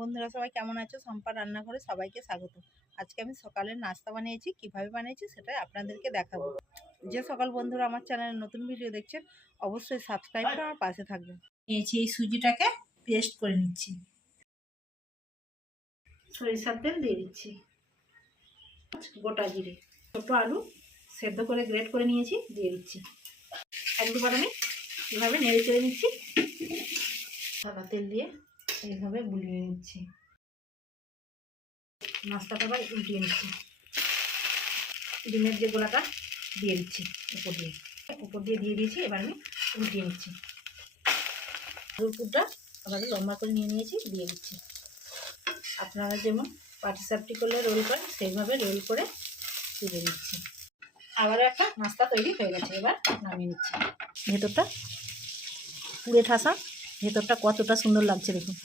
বন্ধুরা সবাই কেমন আছো? সম্পা রান্নাঘরে সবাইকে স্বাগত। আজকে আমি সকালের নাস্তা বানিয়েছি, কিভাবে বানিয়েছি সেটা আপনাদেরকে দেখাবো। যে সকল বন্ধুরা আমার চ্যানেলে নতুন ভিডিও দেখছেন অবশ্যই সাবস্ক্রাইব করে আমার পাশে থাকবেন। নিয়েছি এই সুজিটাকে পেস্ট করে নিচ্ছি, সরিষার তেল দিয়ে দিচ্ছি, গোটা জিরে, ছোটো আলু সেদ্ধ করে গ্রেট করে নিয়েছি দিয়ে দিচ্ছি। এক দুবার আমি এভাবে নেড়ে চেড়ে নিচ্ছি, সাদা তেল দিয়ে এইভাবে বুলিয়ে নিচ্ছি। নাস্তাটা আবার উল্টিয়ে নিচ্ছি, ডিমের যে গোলাটা দিয়ে দিচ্ছি উপর দিয়ে দিয়ে দিয়েছি। এবার আমি উল্টিয়ে নিচ্ছি, আলুর পুরটা আবার লম্বা করে নিয়ে নিয়েছি দিয়ে দিচ্ছি। আপনারা যেমন পাটিসাপটি করলে রোল করেন সেইভাবে রোল করে তুলে নিচ্ছি। আবারও একটা নাস্তা তৈরি হয়ে গেছে, এবার নামিয়ে নিচ্ছি। ভেতরটা পুড়ে ঠাসা, ভেতরটা কতটা সুন্দর লাগছে দেখুন।